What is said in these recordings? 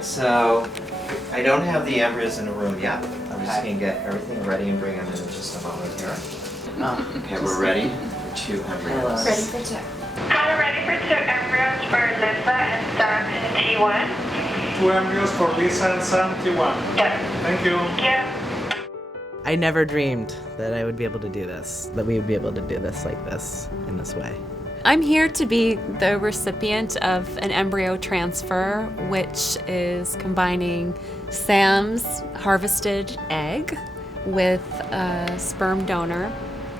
Alright, so I don't have the embryos in the room yet. I'm just going to get everything ready and bring them in just a moment here. Okay, we're ready for 2 embryos. Ready for 2. We're ready for 2 embryos for Lissa and Sam in T1. 2 embryos for Lissa and Sam, T1. Yes. Thank you. Yeah. I never dreamed that I would be able to do this, that we would be able to do this like this, in this way. I'm here to be the recipient of an embryo transfer, which is combining Sam's harvested egg with a sperm donor,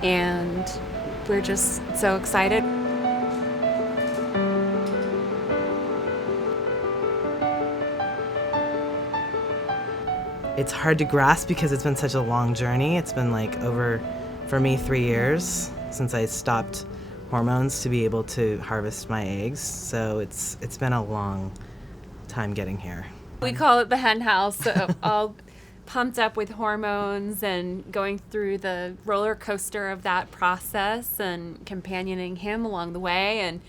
and we're just so excited. It's hard to grasp because it's been such a long journey. It's been like over, for me, 3 years since I stopped hormones to be able to harvest my eggs. So it's been a long time getting here. We call it the hen house, so all pumped up with hormones and going through the roller coaster of that process and companioning him along the way and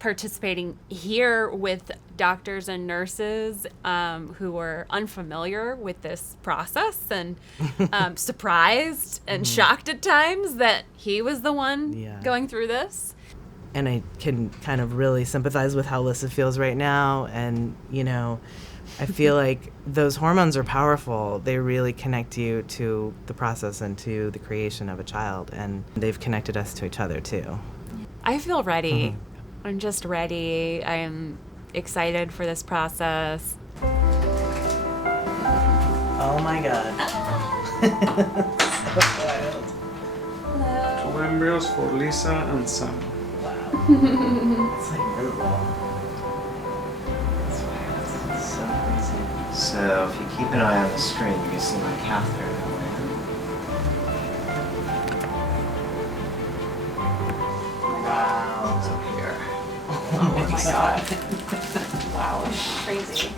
participating here with doctors and nurses who were unfamiliar with this process and surprised and shocked at times that he was the one going through this. And I can kind of really sympathize with how Lissa feels right now. And, you know, I feel like those hormones are powerful. They really connect you to the process and to the creation of a child. And they've connected us to each other, too. I feel ready. I'm just ready. I am excited for this process. Oh my God. So wild. 2 embryos for Lissa and Sam. Wow. It's like visible. It's wild. It's so crazy. So if you keep an eye on the screen, you can see my catheter down there. Wow. It's up here. Oh my God. Wow, crazy.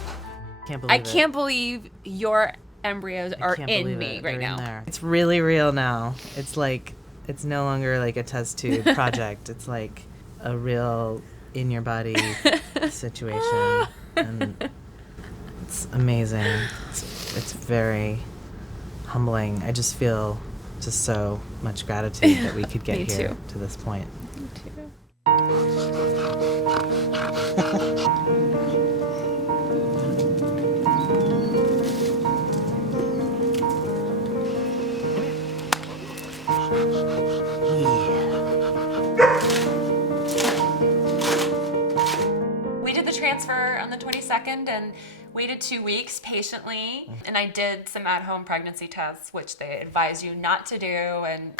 Can't believe I it. can't believe your embryos I are can't in believe me it. right They're in now. there. It's really real now. It's like, it's no longer like a test tube project. It's like a real in your body situation. And it's amazing. It's very humbling. I just feel just so much gratitude that we could get Me here too. to this point. Me too. We did the transfer on the 22nd and waited 2 weeks patiently. And I did some at-home pregnancy tests, which they advise you not to do. And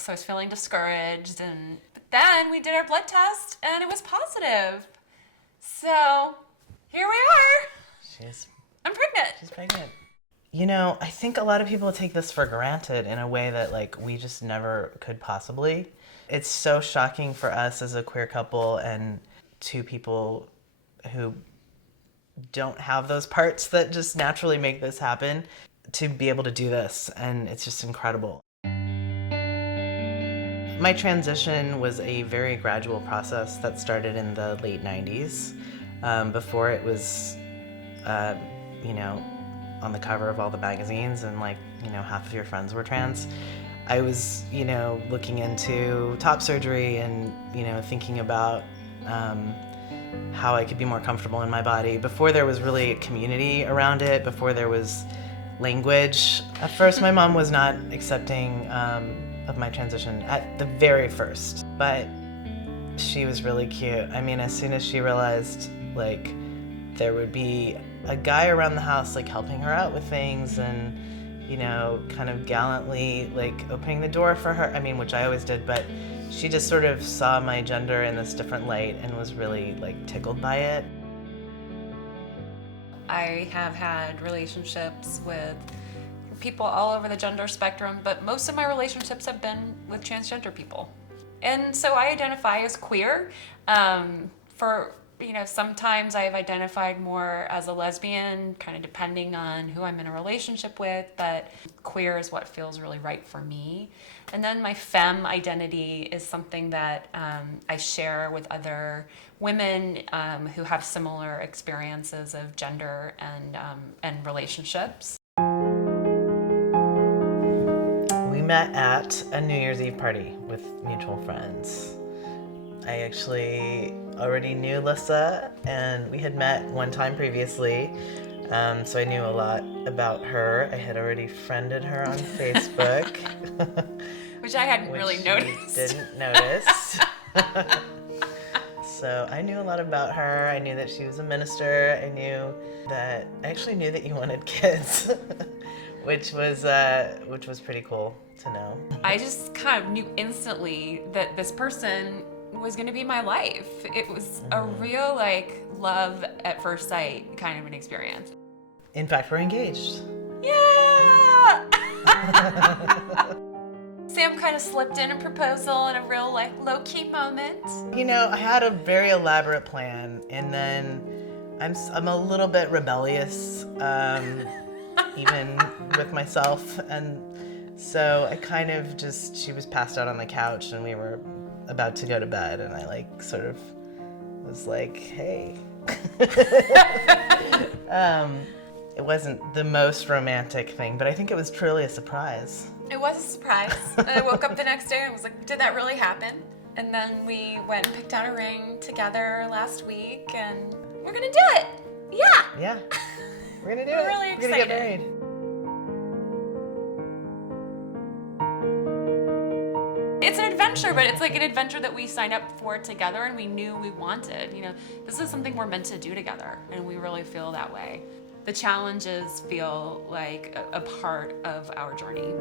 so I was feeling discouraged. But then we did our blood test and it was positive. So here we are. I'm pregnant. She's pregnant. You know, I think a lot of people take this for granted in a way that, like, we just never could possibly. It's so shocking for us as a queer couple and 2 people who don't have those parts that just naturally make this happen to be able to do this, and it's just incredible. My transition was a very gradual process that started in the late 90s. Before it was, you know, on the cover of all the magazines and, like, you know, half of your friends were trans. I was, you know, looking into top surgery and, you know, thinking about how I could be more comfortable in my body before there was really a community around it, before there was language. At first, my mom was not accepting of my transition at the very first, but she was really cute. I mean, as soon as she realized, like, there would be a guy around the house, like, helping her out with things and, you know, kind of gallantly, like, opening the door for her, I mean, which I always did, but she just sort of saw my gender in this different light and was really, like, tickled by it. I have had relationships with people all over the gender spectrum, but most of my relationships have been with transgender people. And so I identify as queer. For sometimes I've identified more as a lesbian, kind of depending on who I'm in a relationship with, but queer is what feels really right for me. And then my femme identity is something that I share with other women who have similar experiences of gender and relationships. We met at a New Year's Eve party with mutual friends. I actually already knew Lissa, and we had met one time previously, so I knew a lot about her. I had already friended her on Facebook. Which I hadn't really noticed. Didn't notice. So I knew a lot about her. I knew that she was a minister. I actually knew that you wanted kids, which was pretty cool to know. I just kind of knew instantly that this person was going to be my life. It was a real love at first sight kind of an experience. In fact, we're engaged. Yeah! Sam kind of slipped in a proposal in a real low-key moment. I had a very elaborate plan, and then I'm a little bit rebellious, even with myself, and so I kind of she was passed out on the couch, and we were about to go to bed, and I sort of was like, hey. It wasn't the most romantic thing, but I think it was truly a surprise. It was a surprise. I woke up the next day and was like, did that really happen? And then we went and picked out a ring together last week, and we're gonna do it. Yeah. Yeah. We're gonna do We're it. really We're gonna get excited. married. It's an adventure, but it's like an adventure that we signed up for together and we knew we wanted. This is something we're meant to do together, and we really feel that way. The challenges feel like a part of our journey.